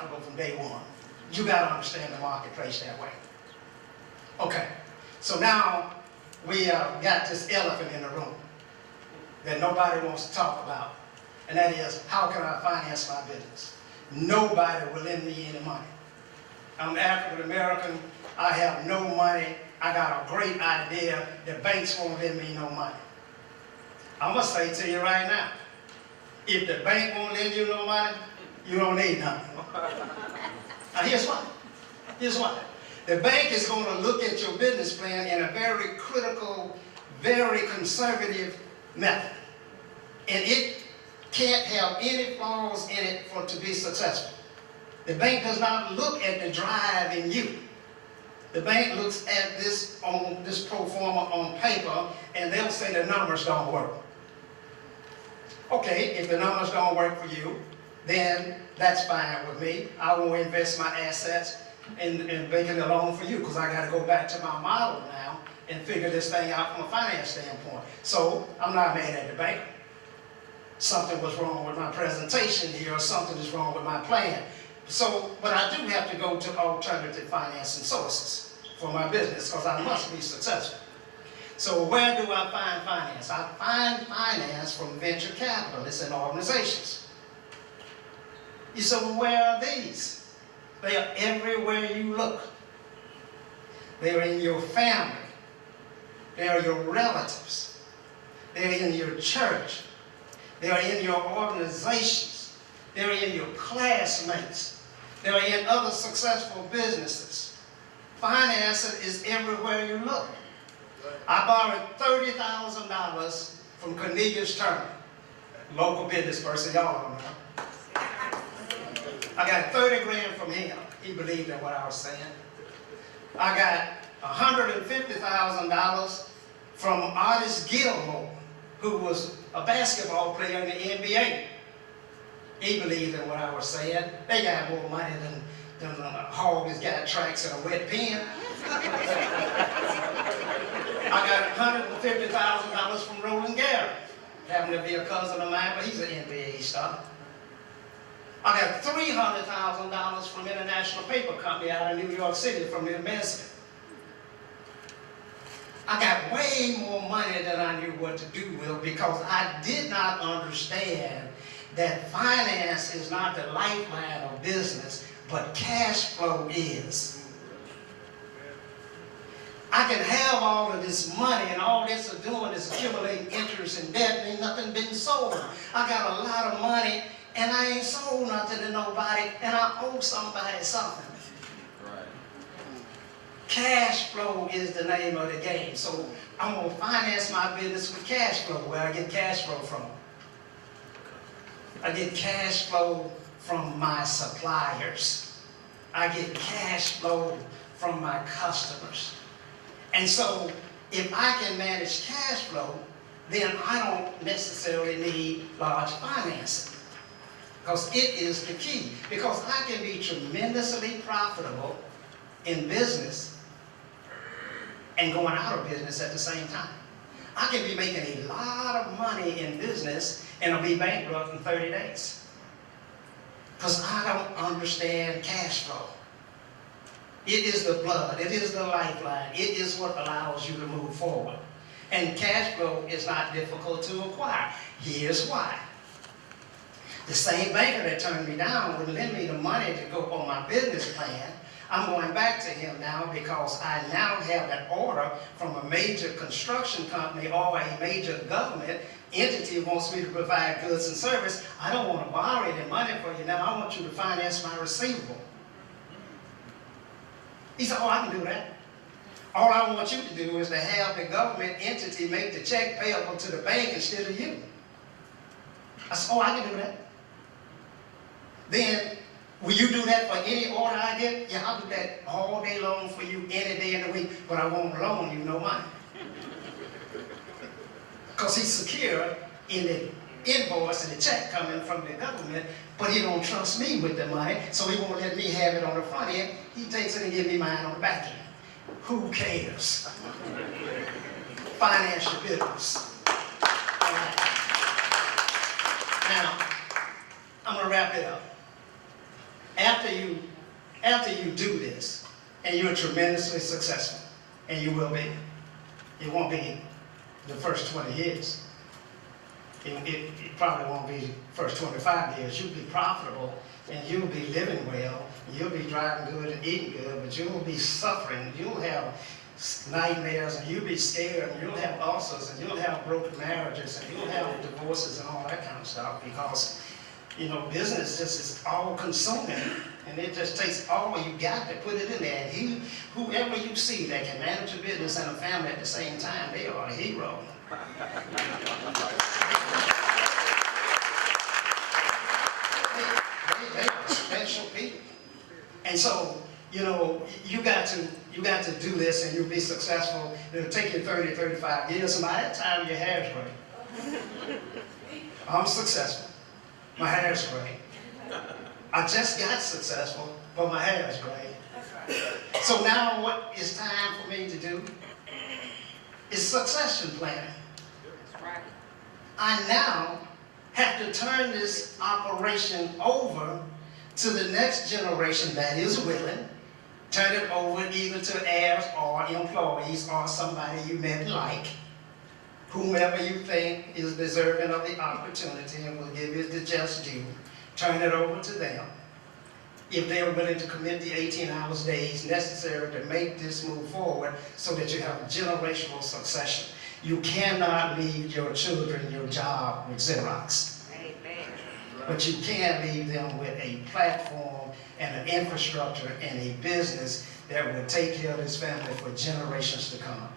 profitable from day one. You got to understand the marketplace that way. Okay, so now we got this elephant in the room that nobody wants to talk about, and that is, how can I finance my business? Nobody will lend me any money. I'm African American, I have no money, I got a great idea, the banks won't lend me no money. I'm going to say to you right now, if the bank won't lend you no money, you don't need nothing. Now here's why. Here's why. The bank is going to look at your business plan in a very critical, very conservative method. And it can't have any flaws in it for it to be successful. The bank does not look at the drive in you. The bank looks at this on this pro forma on paper, and they'll say the numbers don't work. Okay, if the numbers don't work for you, then that's fine with me. I won't invest my assets in making a loan for you, because I got to go back to my model now and figure this thing out from a finance standpoint. So I'm not mad at the bank. Something was wrong with my presentation here, or something is wrong with my plan. So, but I do have to go to alternative financing sources for my business, because I must be successful. So where do I find finance? I find finance from venture capitalists and organizations. You say, well, where are these? They are everywhere you look. They are in your family. They are your relatives. They are in your church. They are in your organizations. They are in your classmates. They are in other successful businesses. Finance is everywhere you look. I borrowed $30,000 from Cornelius Turner, local business person, y'all don't know. I got 30 grand from him. He believed in what I was saying. I got $150,000 from Artis Gilmore, who was a basketball player in the NBA. He believed in what I was saying. They got more money than Hog has got tracks and a wet pen. I got $150,000 from Roland Garrett. Happened to be a cousin of mine, but he's an NBA star. I got $300,000 from International Paper Company out of New York City, from the Mesa. I got way more money than I knew what to do with, because I did not understand that finance is not the lifeline of business, but cash flow is. I can have all of this money, and all this is doing is accumulating interest and debt, and ain't nothing been sold. I got a lot of money, and I ain't sold nothing to nobody, and I owe somebody something. Right. Cash flow is the name of the game. So I'm going to finance my business with cash flow. Where I get cash flow from? I get cash flow from my suppliers. I get cash flow from my customers. And so if I can manage cash flow, then I don't necessarily need large financing, because it is the key. Because I can be tremendously profitable in business and going out of business at the same time. I can be making a lot of money in business and I'll be bankrupt in 30 days. Because I don't understand cash flow. It is the blood, it is the lifeline, it is what allows you to move forward. And cash flow is not difficult to acquire. Here's why. The same banker that turned me down would lend me the money to go on my business plan. I'm going back to him now because I now have an order from a major construction company or a major government entity wants me to provide goods and service. I don't want to borrow any money for you now. I want you to finance my receivable. He said, oh, I can do that. All I want you to do is to have the government entity make the check payable to the bank instead of you. I said, oh, I can do that. Then, will you do that for any order I get? Yeah, I'll do that all day long for you, any day in the week, but I won't loan you no money. Because he's secure in the invoice and the check coming from the government, but he don't trust me with the money, so he won't let me have it on the front end. He takes it and gives me mine on the back end. Who cares? Financial business. All right. Now, I'm going to wrap it up. After you do this, and you're tremendously successful, and you will be, it won't be the first 20 years. It probably won't be the first 25 years. You'll be profitable, and you'll be living well, and you'll be driving good and eating good, but you'll be suffering. You'll have nightmares, and you'll be scared, and you'll have ulcers, and you'll have broken marriages, and you'll have divorces and all that kind of stuff, because, you know, business just is all consuming, and it just takes all you got to put it in there. And whoever you see that can manage a business and a family at the same time, they are a hero. They are special people. And so, you know, you got to do this, and you'll be successful. It'll take you 30, 35 years, and by that time your hair's gray. I'm successful. My hair's gray. I just got successful, but my hair is gray. So now what is time for me to do is succession planning. I now have to turn this operation over to the next generation that is willing. Turn it over either to heirs or employees or somebody you may like, whomever you think is deserving of the opportunity and will give you the just due. Turn it over to them. If they're willing to commit the 18 hours days necessary to make this move forward so that you have generational succession. You cannot leave your children your job with Xerox. Amen. But you can leave them with a platform and an infrastructure and a business that will take care of this family for generations to come.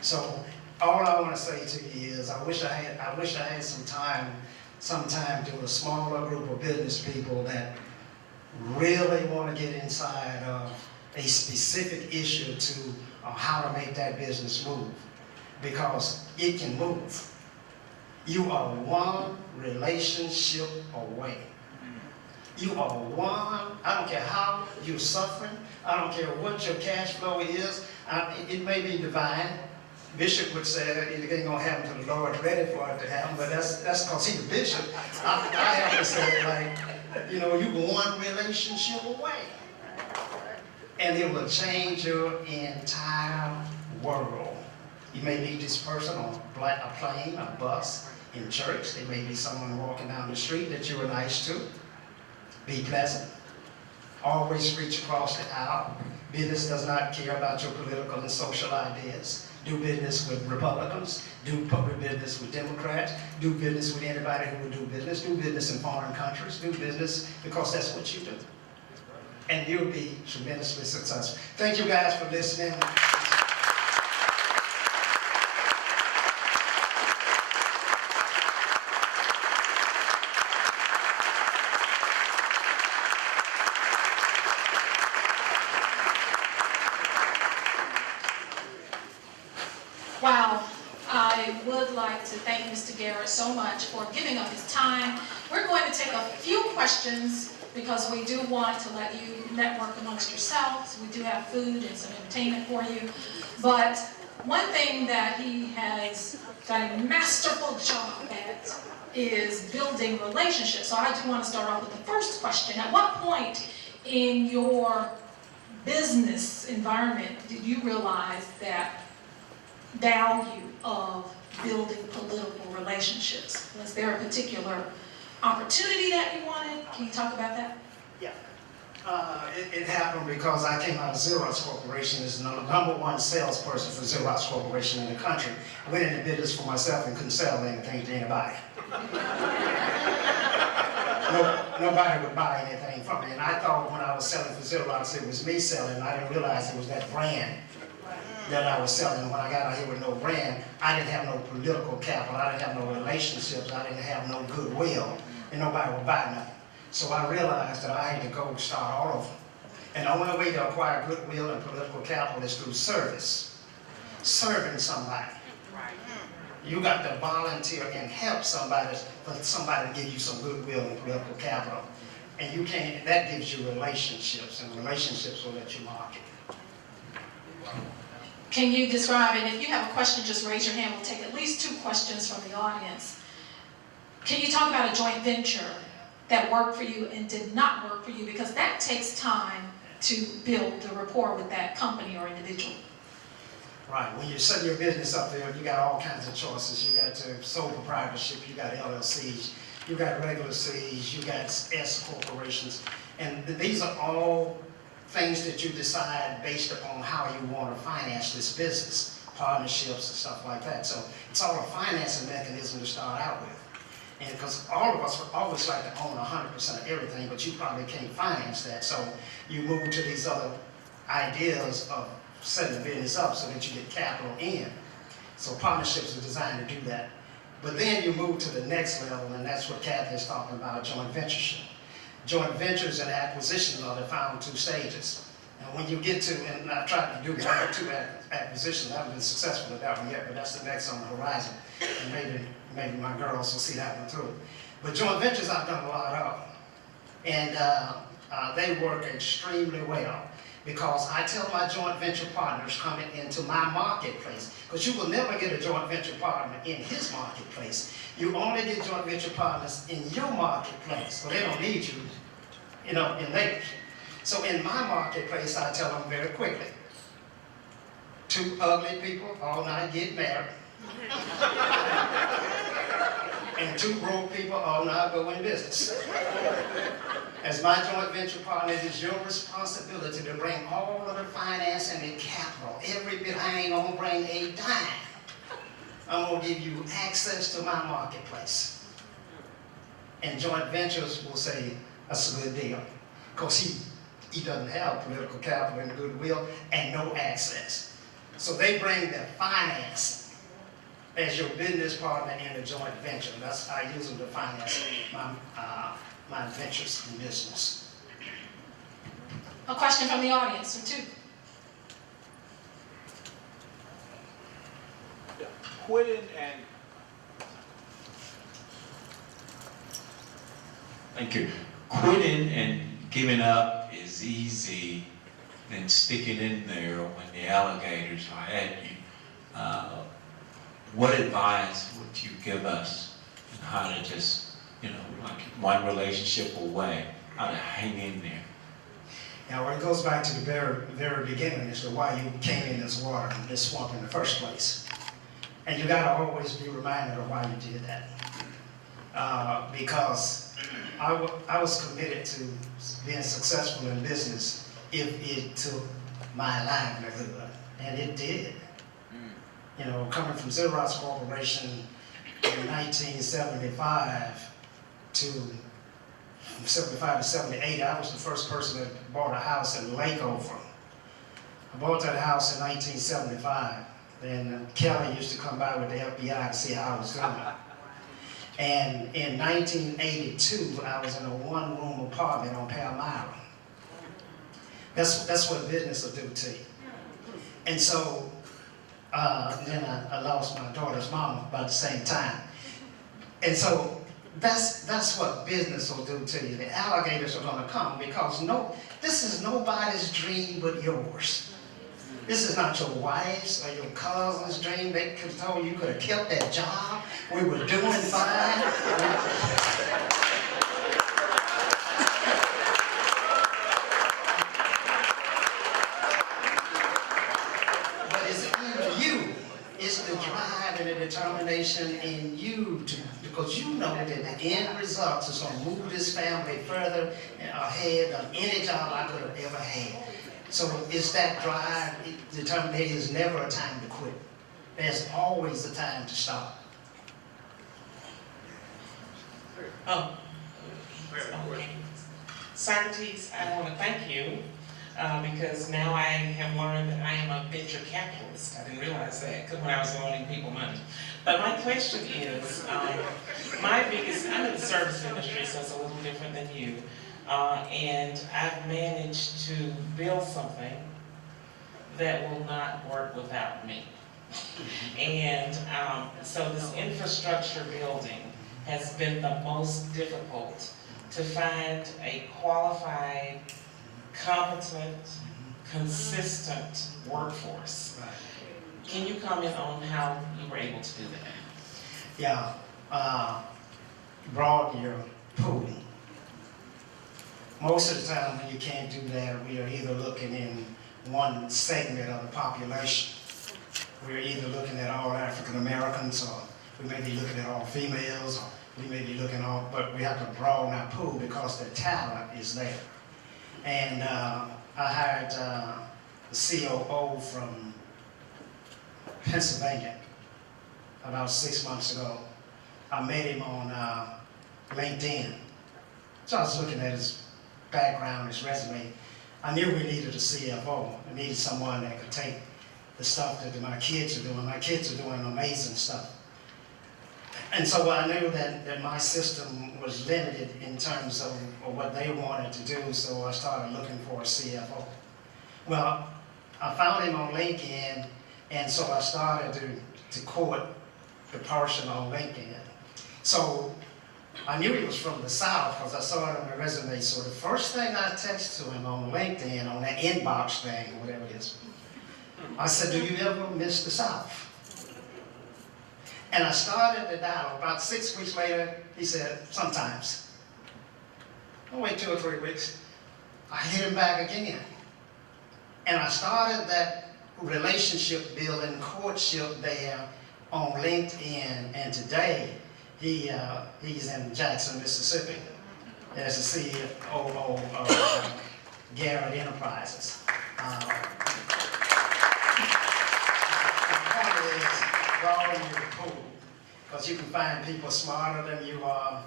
So all I want to say to you is I wish I had some time to a smaller group of business people that really want to get inside of a specific issue to how to make that business move, because it can move. You are one relationship away. You are one, I don't care how you're suffering, I don't care what your cash flow is, it may be divine. Bishop would say it ain't gonna happen till the Lord's ready for it to happen, but that's because he's a bishop. I have to say, like, you know, you're one relationship away. And it will change your entire world. You may meet this person on a plane, a bus, in church. There may be someone walking down the street that you are nice to. Be pleasant. Always reach across the aisle. Business does not care about your political and social ideas. Do business with Republicans. Do public business with Democrats. Do business with anybody who will do business. Do business in foreign countries. Do business because that's what you do. And you'll be tremendously successful. Thank you guys for listening. Wow, I would like to thank Mr. Garrett so much for giving up his time. We're going to take a few questions because we do want to let you network amongst yourselves. We do have food and some entertainment for you. But one thing that he has done a masterful job at is building relationships. So I do want to start off with the first question. At what point in your business environment did you realize that value of building political relationships? Was there a particular opportunity that you wanted? Can you talk about that? Yeah. It happened because I came out of Xerox Corporation as the number one salesperson for Xerox Corporation in the country. I went into business for myself and couldn't sell anything to anybody. Nobody would buy anything from me. And I thought when I was selling for Xerox, it was me selling. I didn't realize it was that brand that I was selling. When I got out here with no brand, I didn't have no political capital, I didn't have no relationships, I didn't have no goodwill, and nobody would buy nothing. So I realized that I had to go start all over. And the only way to acquire goodwill and political capital is through service. Serving somebody. You got to volunteer and help somebody for somebody to give you some goodwill and political capital. And you can't, that gives you relationships, and relationships will let you market. Can you describe it? If you have a question, just raise your hand. We'll take at least 2 questions from the audience. Can you talk about a joint venture that worked for you and did not work for you? Because that takes time to build the rapport with that company or individual. Right, when you're setting your business up there, you got all kinds of choices. You got sole proprietorship, you got LLCs, you got regular Cs, you got S corporations. And these are all things that you decide based upon how you want to finance this business, partnerships and stuff like that. So it's all a financing mechanism to start out with. And because all of us would always like to own 100% of everything, but you probably can't finance that. So you move to these other ideas of setting the business up so that you get capital in. So partnerships are designed to do that. But then you move to the next level, and that's what Kathy is talking about, joint ventureship. Joint ventures and acquisitions are the final two stages. And when you get to, and I've tried to do 1 or 2 acquisitions, I haven't been successful at that one yet, but that's the next on the horizon. And maybe my girls will see that one through. But joint ventures I've done a lot of. And they work extremely well. Because I tell my joint venture partners coming into my marketplace, because you will never get a joint venture partner in his marketplace. You only get joint venture partners in your marketplace, so they don't need you, in theirs. So in my marketplace, I tell them very quickly, 2 ugly people all night get married, and 2 broke people all night go in business. As my joint venture partner, it is your responsibility to bring all of the finance and the capital. Every bit. I ain't gonna bring a dime. I'm gonna give you access to my marketplace. And joint ventures will say, that's a good deal. Because he doesn't have political capital and goodwill and no access. So they bring their finance as your business partner in a joint venture. That's I use them to finance my ventures in business. A question from the audience, or 2. Quitting and thank you. Quitting and giving up is easy than sticking in there when the alligators are at you. What advice would you give us on how to just, like one relationship away, how to hang in there? Now, when it goes back to the very, very beginning as to why you came in this water, this swamp in the first place. And you got to always be reminded of why you did that. Because I was committed to being successful in business if it took my livelihood, and it did. Coming from Xerox Corporation in 1975 from 75 to 78, I was the first person that bought a house in Lakeover. I bought that house in 1975. Then Kelly used to come by with the FBI to see how I was doing. And in 1982, I was in a 1-room apartment on Palmyra. That's what business will do to you. And so, then I lost my daughter's mom about the same time. And so, that's what business will do to you. The alligators are going to come because this is nobody's dream but yours. This is not your wife's or your cousin's dream. They could have told you could have kept that job. We were doing fine. But it's in you. It's the drive and the determination in you because you know that the end result is going to move this family further ahead of any job I could have ever had. So it's that drive, determination is never a time to quit. There's always a time to stop. Socrates, I want to thank you because now I have learned that I am a venture capitalist. I didn't realize that when I was loaning people money. But my question is, I'm in the service industry, so it's a little different than you. And I've managed to build something that will not work without me. And so this infrastructure building has been the most difficult to find a qualified, competent, consistent workforce. Can you comment on how you were able to do that? Yeah, broaden your pool. most of the time when you can't do that, we are either looking in one segment of the population. We're either looking at all African Americans, or we may be looking at all females, or we may be looking at all, but we have to broaden our pool because the talent is there. And I hired the COO from Pennsylvania about 6 months ago. I met him on LinkedIn. So I was looking at his background, his resume. I knew we needed a CFO. I needed someone that could take the stuff that my kids are doing. My kids are doing amazing stuff. And so I knew that my system was limited in terms of what they wanted to do, so I started looking for a CFO. Well, I found him on LinkedIn, and so I started to court the person on LinkedIn. So I knew he was from the South because I saw it on the resume. So the first thing I texted to him on LinkedIn, on that inbox thing, or whatever it is, I said, "Do you ever miss the South?" And I started the dialogue. About 6 weeks later, he said, "Sometimes." I'll wait 2 or 3 weeks. I hit him back again. And I started that relationship building, courtship there on LinkedIn. And today, he's in Jackson, Mississippi, as the CEO of Garrett Enterprises. The point is, broaden your pool, because you can find people smarter than you are,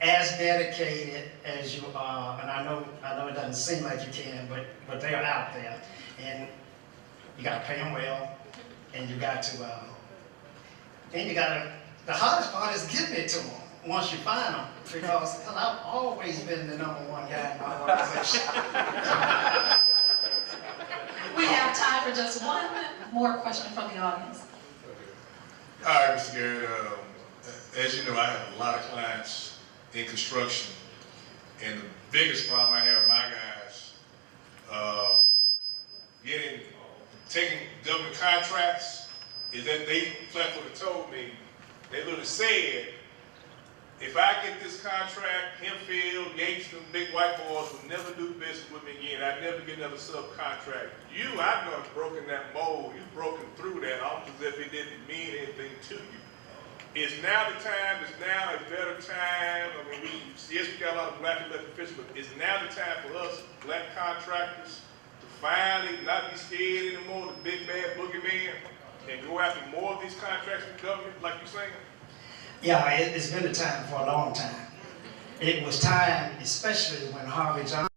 as dedicated as you are, and I know it doesn't seem like you can, but they're out there, and you got to pay them well, and you got to, the hardest part is getting it to them once you find them, because I've always been the #1 guy in my organization. We have time for just one more question from the audience. Hi, Mr. Garrett. As you know, I have a lot of clients in construction, and the biggest problem I have with my guys, taking government contracts, is that they flat would have told me, they literally said, if I get this contract, Hempfield, Yates, and the big white boys will never do business with me again. I'd never get another subcontract. I know have broken that mold. You've broken through that almost as if it didn't mean anything to you. Is now the time, is now a better time. I mean, yes, we got a lot of black elected officials, but is now the time for us, black contractors, to finally not be scared anymore of the big bad boogeyman and go after more of these contracts with government, like you're saying? Yeah, it's been a time for a long time. It was time, especially when Harvey Johnson